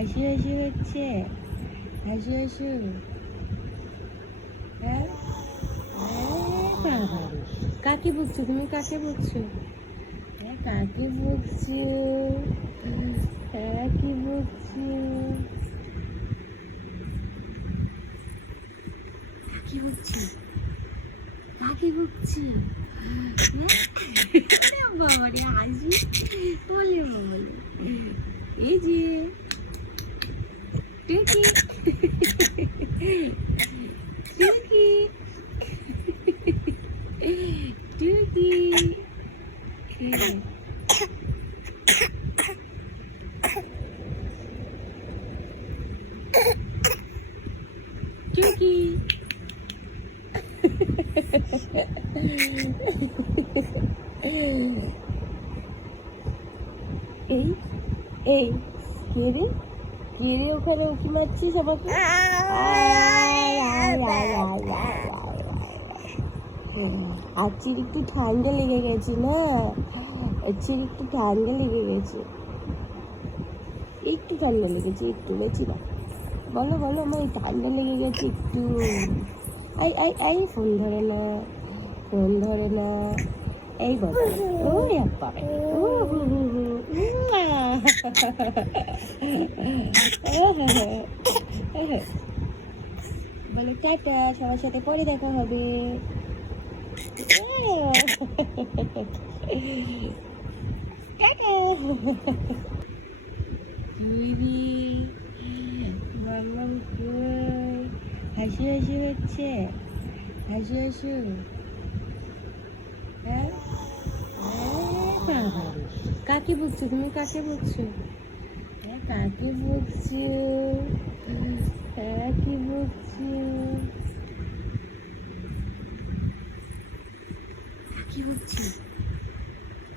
হাসি হাসি হচ্ছে, হাসি হাসি। হ্যাঁ, বাবা, কাকে বকছো তুমি? কাকে বকছো? হ্যাঁ, কাকে বকছো? হ্যাঁ, কি বকছো? কাকে বকছি? কাকে বকছি? বাবা রে, হাসি বলে বলে। এই যে টুকি, টুকি, টুকি, টুকি। এই এই কে রে? কে রে ওখানে উঁকি মারছিস আমাকে? আজকের একটু ঠান্ডা লেগে গেছে না? আজকের একটু ঠান্ডা লেগে গেছে, একটু ঠান্ডা লেগেছে, একটু বেশি না। বলো বলো, আমার ঠান্ডা লেগে গেছে একটু। আই আই আই, ফোন ধরে না, ফোন ধরে না। এই বলো, ও বাবা, ও বলো টাটা, সবার সাথে পরে দেখা হবে। টাটা। জুইরি, মাম্মাম কই? হাসি হাসি হচ্ছে, হাসি হাসি। হ্যাঁ, বাবা, কাকে বকছো তুমি? কাকে বকছো? হ্যাঁ, কাকে বকছো? হ্যাঁ, কি বকছো? কাকে বকছি?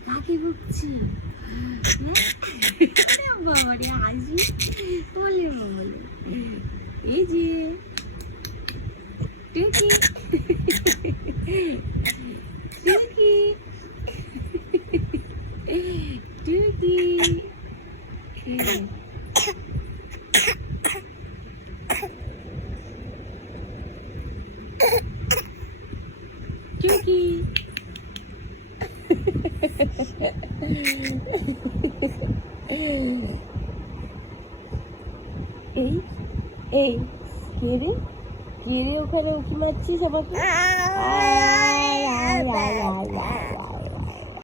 কাকে বকছি? বাবা রে, হাসি বলে বলে। এই যে টুকি, টুকি, টুকি, টুকি। এই এই কে রে? কে রে ওখানে উঁকি মারছিস আমাকে?